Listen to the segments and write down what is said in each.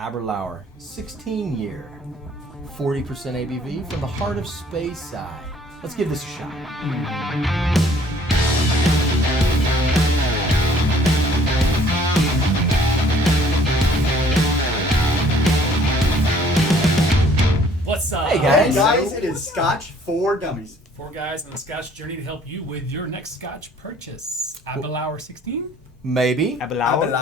Aberlour 16-year, 40% ABV from the heart of Speyside. Let's give this a shot. What's up? Hey guys. Hey guys, it is Scotch for Dummies. 4 guys on the Scotch journey to help you with your next Scotch purchase. Aberlour 16? Maybe. Aberlour.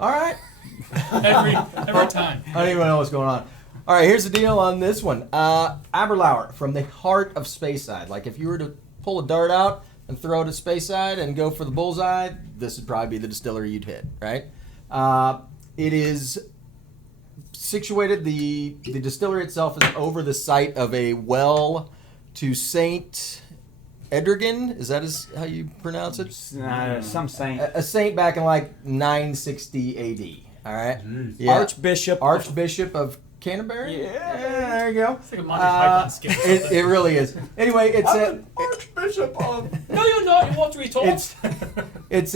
All right. Every time. I don't even know what's going on. All right, here's the deal on this one. Aberlour, from the heart of Speyside. Like if you were to pull a dart out and throw it at Speyside and go for the bullseye, this would probably be the distillery you'd hit, right? It is situated, the distillery itself is over the site of a well to Saint Edrigan. Is that how you pronounce it? Some saint. A saint back in like 960 AD. All right. Yeah. Archbishop of Canterbury. Yeah, there you go. It's like a Monty Python skit. It really is. Anyway, it's I'm Archbishop of. No, you're not. You want to be told. It's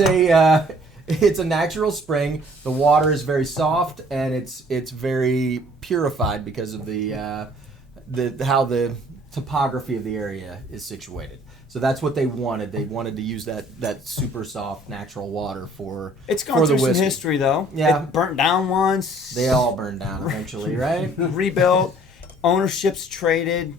a natural spring. The water is very soft and it's very purified because of the how the topography of the area is situated. So that's what they wanted. They wanted to use that super soft natural water for It's gone for through the some whiskey. history though. Yeah. It burnt down once. They all burned down eventually, right? Rebuilt. Ownerships traded.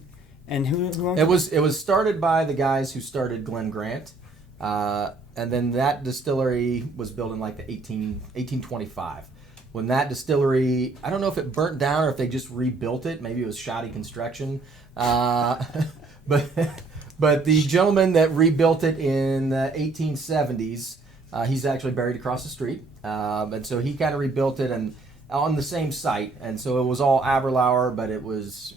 And who owns It was started by the guys who started Glen Grant, and then that distillery was built in like the 1825. When that distillery, I don't know if it burnt down or if they just rebuilt it. Maybe it was shoddy construction, but the gentleman that rebuilt it in the 1870s, he's actually buried across the street, and so he kind of rebuilt it and on the same site, and so it was all Aberlour, but it was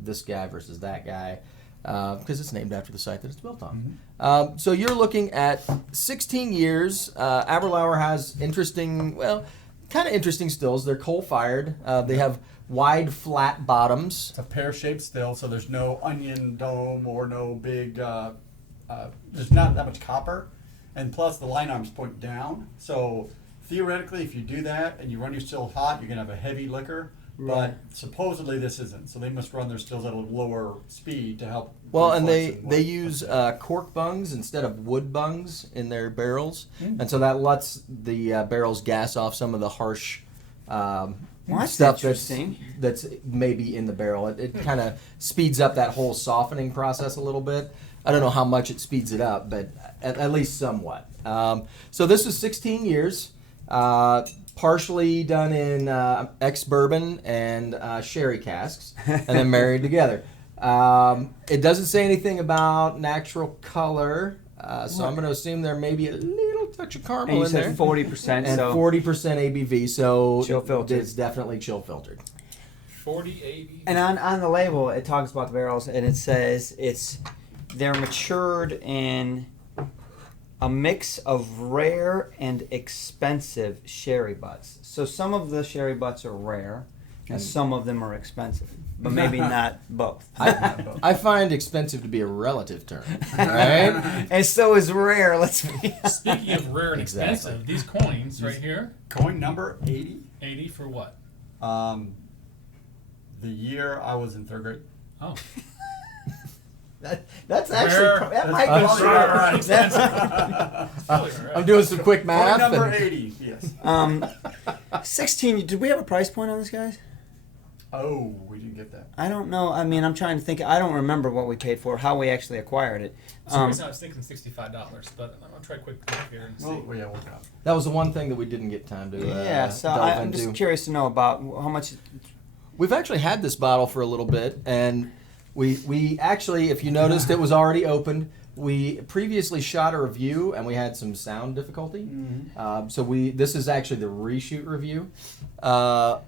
this guy versus that guy. Because it's named after the site that it's built on. Mm-hmm. So you're looking at 16 years. Aberlour has kind of interesting stills. They're coal-fired. They have wide, flat bottoms. It's a pear-shaped still, so there's no onion dome or no big. There's not that much copper, and plus the line arms point down. So theoretically, if you do that and you run your stills hot, you're gonna have a heavy liquor. Right. But supposedly this isn't, so they must run their stills at a lower speed to help. Well, and reflux they work. use cork bungs instead of wood bungs in their barrels, Mm. and so that lets the barrels gas off some of the harsh that's stuff interesting. that's maybe in the barrel. It kind of speeds up that whole softening process a little bit. I don't know how much it speeds it up, but at least somewhat. So this is 16 years. Partially done in ex-bourbon and sherry casks, and then married together. It doesn't say anything about natural color, so I'm going to assume there may be a little touch of And caramel you in there. said 40%. And so 40% ABV, so Chill filtered. it's definitely chill filtered. 40 ABV. And on the label, it talks about the barrels, and it says they're matured in a mix of rare and expensive sherry butts. So some of the sherry butts are rare, and some of them are expensive, but maybe not both. I find expensive to be a relative term, right? And so is rare. Let's be Speaking of rare and Exactly. expensive, these coins right here, Coin number 80. 80 for what? The year I was in third grade. Oh. That's Rare. actually that might I'm be sorry. Rare and That's- expensive. Probably right. I'm doing some quick Coin math. number and- 80. Yes. 16. Did we have a price point on this, guys? Oh, we didn't get that. I don't know. I mean, I'm trying to think. I don't remember what we paid for, how we actually acquired it. For some reason I was thinking $65, but I'm going to try quick here and see. Well, yeah, we'll go. That was the one thing that we didn't get time to Yeah, so delve I'm into. just curious to know about how much. We've actually had this bottle for a little bit, and we actually, if you noticed, it was already opened. We previously shot a review, and we had some sound difficulty. Mm-hmm. So this is actually the reshoot review. But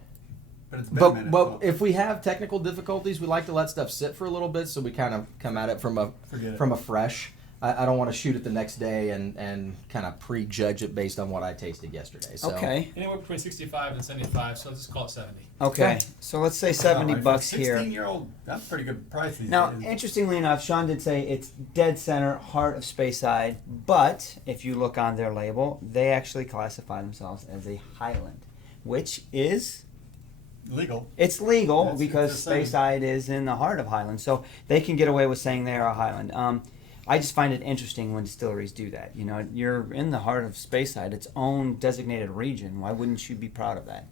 it's been a minute. But if we have technical difficulties, we like to let stuff sit for a little bit, so we kind of come at it from Forget it. a fresh. I don't want to shoot it the next day and kind of prejudge it based on what I tasted yesterday. So. Okay. Anywhere between 65 and 75, so let's just call it 70. Okay. So let's say 70 bucks here. 16-year-old, that's a pretty good price these Now, days. interestingly enough, Sean did say it's dead center, heart of Speyside, but if you look on their label, they actually classify themselves as a Highland. which is Legal. it's legal It's because the same. Speyside is in the heart of Highland, so they can get away with saying they are Highland. I just find it interesting when distilleries do that. You know, you're in the heart of Speyside, its own designated region. Why wouldn't you be proud of that?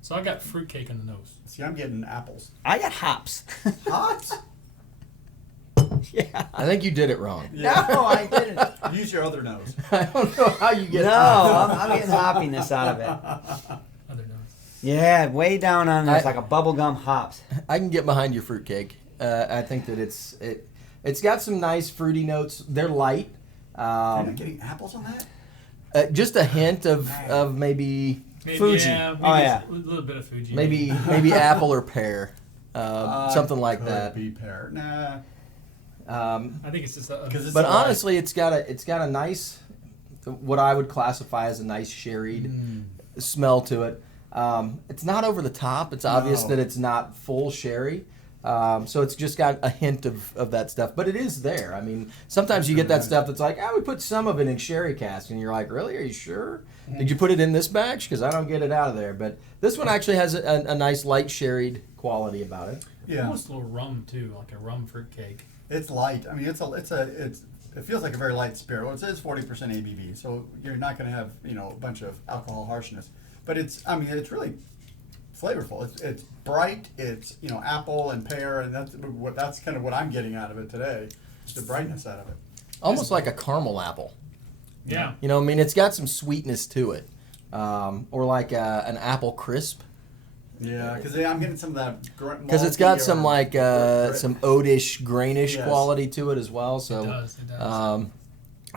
So I got fruitcake in the nose. See, I'm getting apples. I got hops. Hot? Yeah. I think you did it wrong. No, I didn't. Use your other nose. I don't know how you get No, hops. I'm getting hoppiness out of it. Other nose. Yeah, way down on there's I- like a bubblegum hops. I can get behind your fruitcake. I think that it's got some nice fruity notes. They're light. You're not getting apples on that? Just a hint of maybe Fuji. Yeah, maybe Oh, yeah. a little bit of Fuji. maybe apple or pear, something like Could that. be pear. Nah. I think it's just a. 'Cause it's But a light. honestly, it's got a nice, what I would classify as a nice sherried smell to it. It's not over the top. It's obvious No. that it's not full sherry. So it's just got a hint of that stuff, but it is there. I mean, sometimes you get that stuff that's like, I would put some of it in sherry cask, and you're like, really? Are you sure? Did you put it in this batch? Because I don't get it out of there. But this one actually has a nice light sherried quality about it. Yeah. Almost a little rum too, like a rum fruitcake. It's light. I mean, it feels like a very light spirit. Well, it says 40% ABV, so you're not going to have, a bunch of alcohol harshness. But it's really flavorful. It's bright. It's, apple and pear, and that's kind of what I'm getting out of it today. The brightness out of it. Almost like a caramel apple. Yeah. You know, I mean, it's got some sweetness to it. Or like an apple crisp. Yeah, because I'm getting some of that. Because it's got some like grit. some oatish, grainish Yes. quality to it as well. So, It does. It does.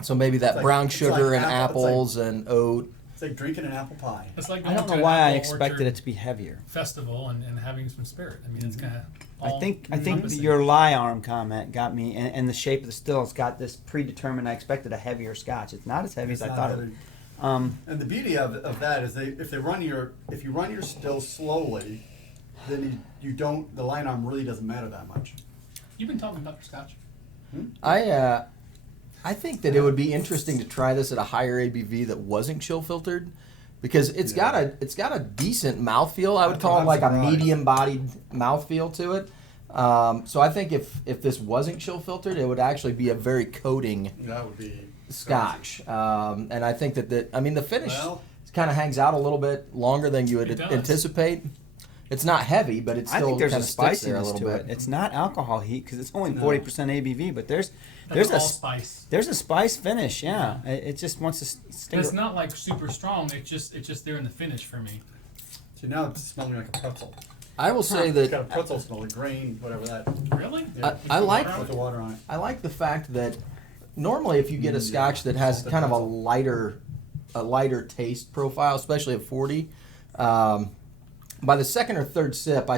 So maybe that like- brown it's sugar like and apple- it's apples and oat. It's like drinking an apple pie. It's like I don't going know to why an I apple expected orchard it to be heavier. festival and having some spirit. I mean, it's kind of. I think your lie arm comment got me, and the shape of the still has got this predetermined. I expected a heavier Scotch. It's not as heavy as I It's thought not it would. heavy. And the beauty of that is if you run your still slowly, then the line arm really doesn't matter that much. You've been talking about your Scotch. I think that it would be interesting to try this at a higher ABV that wasn't chill filtered, because it's got a decent mouthfeel. I would That's call what it I'm like a surprised. medium bodied mouthfeel to it. So I think if this wasn't chill filtered, it would actually be a very coating That would be Scotch. And I think that the finish Well- kind of hangs out a little bit longer than you would It does. anticipate. It's not heavy, but it's I still think there's kind a of sticks there a spiciness little to bit. it. It's not alcohol heat because it's only No. 40% ABV, but there's That's a allspice. there's a spice finish. Yeah, it just wants to And sting. it's not like super strong. It's just there in the finish for me. So now it's smelling like a pretzel. I will say It's got a that pretzel smell, like grain, whatever that. Really? Yeah. I like Put the water on it. I like the fact that normally if you get a Scotch that has Salted kind of pretzel. a lighter taste profile, especially at 40, by the second or third sip,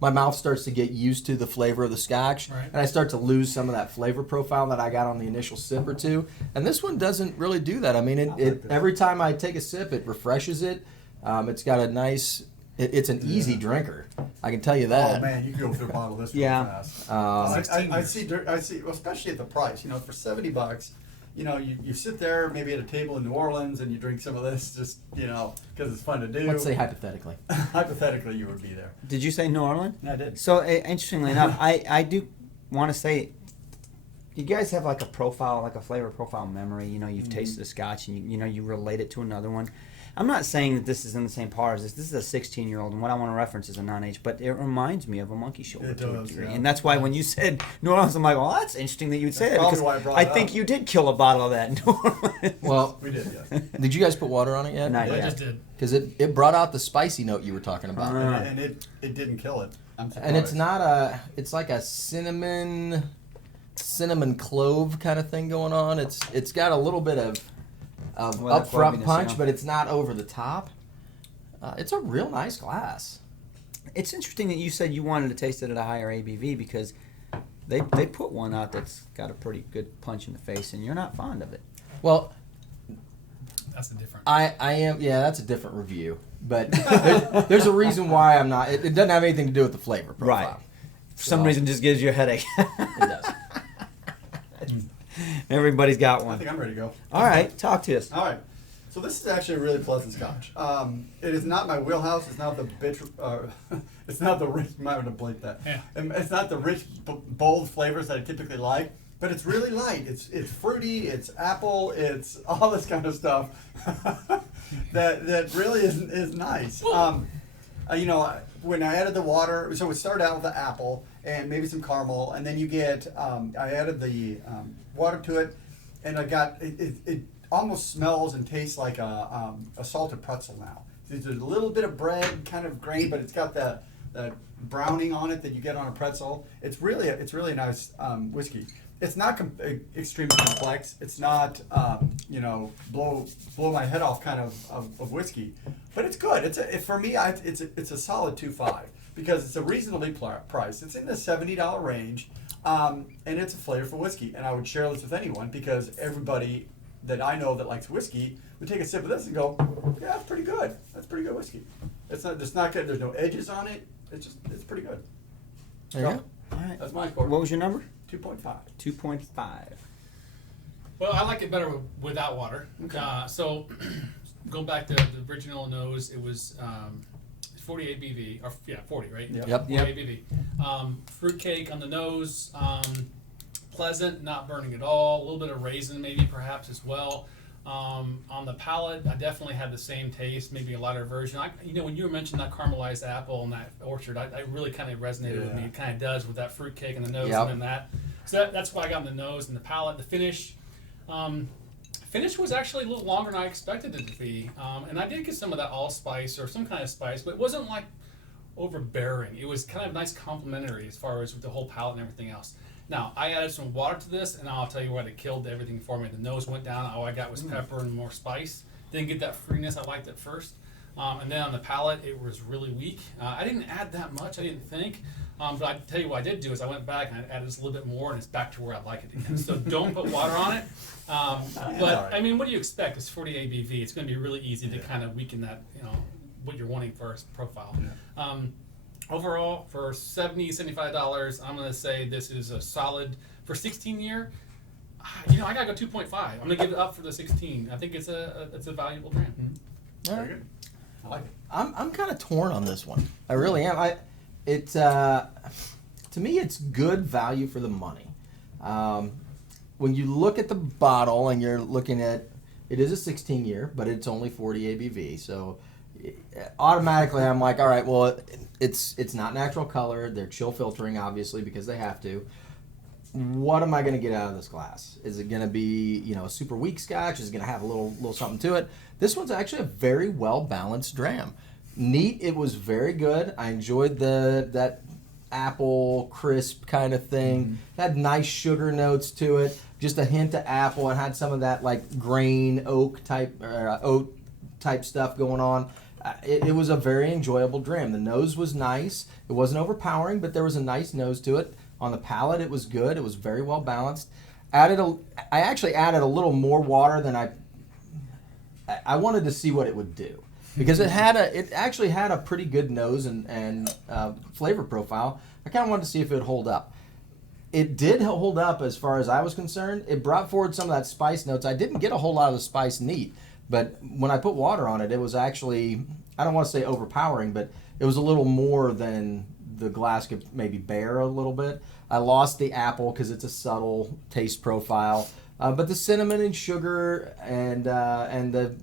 my mouth starts to get used to the flavor of the Scotch, Right. and I start to lose some of that flavor profile that I got on the initial sip or two. And this one doesn't really do that. I mean, every time I take a sip, it refreshes it. It's got a nice. It's an easy drinker. I can tell you that. Oh man, you can go through a bottle of this really Yeah. fast. 16 I years. see, well, especially at the price. For $70, you sit there maybe at a table in New Orleans and you drink some of this just because it's fun to do. Let's say hypothetically. Hypothetically, you would be there. Did you say New Orleans? I did. So interestingly enough, I do want to say, you guys have like a profile, like a flavor profile memory. You've tasted a Scotch and you relate it to another one. I'm not saying that this is in the same par as this. This is a 16-year-old, and what I want to reference is a non-age, but it reminds me of a monkey shoulder It to a does, degree. yeah. And that's why when you said New Orleans, I'm like, well, that's interesting that you would say That's that probably because why I brought I it think up. you did kill a bottle of that in New Orleans. Well, We did, yes. did you guys put water on it yet? Not I yet. just did. Because it brought out the spicy note you were talking about. And it didn't kill it. I'm surprised. And it's not it's like a cinnamon clove kind of thing going on. It's got a little bit of Well, that upfront cloviness, punch, yeah. but it's not over the top. It's a real nice glass. It's interesting that you said you wanted to taste it at a higher ABV because they put one out that's got a pretty good punch in the face, and you're not fond of it. Well, That's a different. I am. Yeah, that's a different review. But there's a reason why I'm not. It doesn't have anything to do with the flavor profile. Right. For some So- reason, just gives you a headache. It does. Everybody's got I one. think I'm ready to go. All right, talk to us. All right. So this is actually a really pleasant Scotch. It is not my wheelhouse. It's not the bitch. It's not the rich. You might want to blink that. Yeah. It's not the rich, bold flavors that I typically like. But it's really light. It's fruity. It's apple. It's all this kind of stuff that really is nice. You know, when I added the water, so it started out with the apple and maybe some caramel, and then you get. I added the water to it, and I got it almost smells and tastes like a salted pretzel now. There's a little bit of bread kind of grain, but it's got that browning on it that you get on a pretzel. It's really a nice whiskey. It's not extremely complex. It's not you know, blow my head off kind of whiskey, but it's good. For me, it's a solid 2.5 because it's a reasonably priced. It's in the $70 range, and it's a flavorful whiskey. And I would share this with anyone because everybody that I know that likes whiskey would take a sip of this and go, yeah, that's pretty good. That's pretty good whiskey. It's not good. There's no edges on it. It's pretty good. There you So, go. All right. that's my score. What was your number? 2.5. 2.5. Well, I like it better without water. Okay. So, going back to the original nose, it was 40 ABV, or 40, right? Yep. 40 ABV. Fruitcake on the nose, pleasant, not burning at all. A little bit of raisin, maybe perhaps as well. On the palate, I definitely had the same taste, maybe a lighter version. You know, when you mentioned that caramelized apple and that orchard, I really kind of resonated with me. It kind of does with that fruitcake in the nose Yep. and then that. So that's why I got in the nose and the palate. The finish. Finish was actually a little longer than I expected it to be, and I did get some of that allspice or some kind of spice, but it wasn't like overbearing. It was kind of nice complementary as far as with the whole palate and everything else. Now, I added some water to this, and I'll tell you what, it killed everything for me. The nose went down. All I got was pepper and more spice. Didn't get that freeness I liked at first. And then on the palate, it was really weak. I didn't add that much, I didn't think. But I tell you what I did do is I went back and I added just a little bit more, and it's back to where I like it again. So don't put water on it. But I mean, what do you expect? It's 40 ABV. It's going to be really easy to kind of weaken that, you know, what you're wanting for a profile. Yeah. Overall, for $70, $75, I'm going to say this is a solid, for 16 year, you know, I got to go 2.5. I'm going to give it up for the 16. I think it's a valuable brand. All Very right. good. I like it. I'm kind of torn on this one. I really am. To me, it's good value for the money. When you look at the bottle and you're looking at, it is a 16 year, but it's only 40 ABV. So automatically I'm like, all right, well, it's not natural color. They're chill filtering, obviously, because they have to. What am I going to get out of this glass? Is it going to be, you know, a super weak Scotch? Is it going to have a little something to it? This one's actually a very well balanced dram. Neat. It was very good. I enjoyed that apple crisp kind of thing. It had nice sugar notes to it. Just a hint of apple. It had some of that like grain oat type stuff going on. It was a very enjoyable dram. The nose was nice. It wasn't overpowering, but there was a nice nose to it. On the palate, it was good. It was very well balanced. I actually added a little more water than I wanted to see what it would do, because it actually had a pretty good nose and flavor profile. I kind of wanted to see if it would hold up. It did hold up as far as I was concerned. It brought forward some of that spice notes. I didn't get a whole lot of the spice neat, but when I put water on it, it was actually, I don't want to say overpowering, but it was a little more than the glass could maybe bear a little bit. I lost the apple because it's a subtle taste profile, but the cinnamon and sugar and the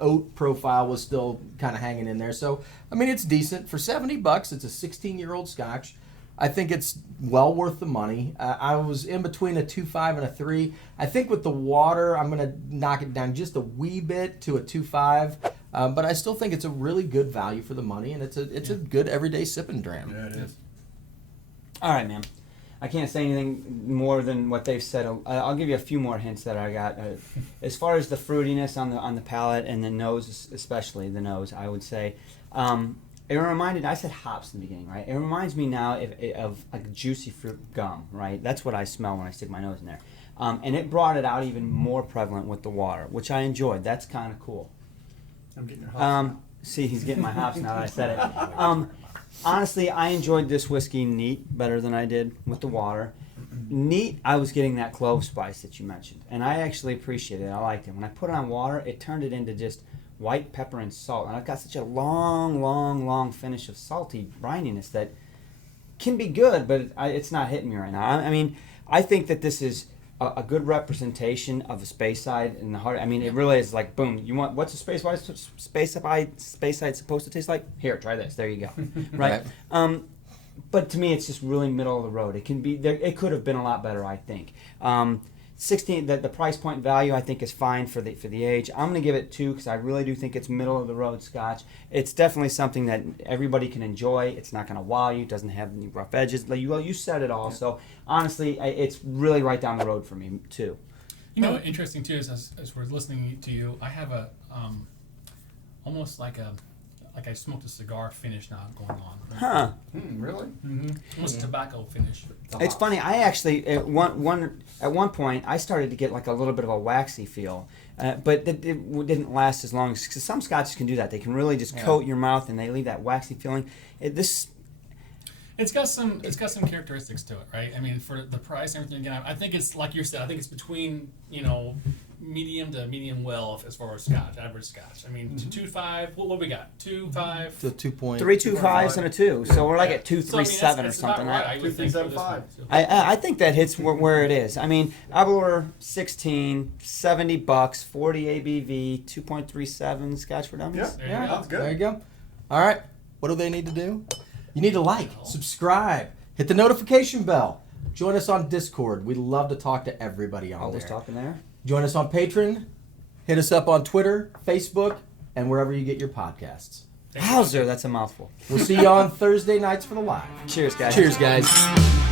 oat profile was still kind of hanging in there. So I mean, it's decent for $70. It's a 16-year-old Scotch. I think it's well worth the money. I was in between a 2.5 and a 3. I think with the water, I'm going to knock it down just a wee bit to a 2.5. But I still think it's a really good value for the money, and it's a good everyday sipping dram. Yeah, it is. All right, man. I can't say anything more than what they've said. I'll give you a few more hints that I got. As far as the fruitiness on the palate and the nose, especially the nose, I would say. It reminded, I said hops in the beginning, right? It reminds me now of like juicy fruit gum, right? That's what I smell when I stick my nose in there. And it brought it out even more prevalent with the water, which I enjoyed. That's kind of cool. I'm getting your hops. See, he's getting my hops now that I said it. Honestly, I enjoyed this whiskey neat better than I did with the water. neat. I was getting that clove spice that you mentioned, and I actually appreciated it. I liked it. When I put it on water, it turned it into just white pepper and salt, and I've got such a long finish of salty brininess that can be good, but it's not hitting me right now. I mean, I think that this is a good representation of a Speyside in the heart. I mean, it really is like, boom, you want, what's a Speyside supposed to taste like? Here, try this. There you go. Right? But to me, it's just really middle of the road. It can be, it could have been a lot better, I think. 16, the price point value I think is fine for the age. I'm going to give it 2 because I really do think it's middle of the road Scotch. It's definitely something that everybody can enjoy. It's not going to wow you. It doesn't have any rough edges. Like you said it all. So honestly, it's really right down the road for me too. You know, interesting too is as we're listening to you, I have a almost like I smoked a cigar finish now going on. Huh. Really? Mm-hmm. Almost tobacco finish. It's funny. I actually at one point I started to get like a little bit of a waxy feel, but it didn't last as long. Because some Scotches can do that. They can really just coat your mouth and they leave that waxy feeling. It's got some characteristics to it, right? I mean, for the price and everything. Again, I think it's like you said. I think it's between medium to medium well as far as Scotch, average Scotch. I mean, 2.5. What we got? 2.5. So 2.3 2.5s and a 2. So we're like at 2.37 or something. Right, I would think for this one, too. I think that hits where it is. I mean, Aberlour 16, $70, 40 ABV, 2.37 Scotch for Dummies. Yeah, that's good. There you go. All right. What do they need to do? You need to like, subscribe, hit the notification bell. Join us on Discord. We love to talk to everybody on Always there. talking there. Join us on Patreon. Hit us up on Twitter, Facebook, and wherever you get your podcasts. Howser, that's a mouthful. We'll see you on Thursday nights for the live. Cheers, guys. Cheers, guys.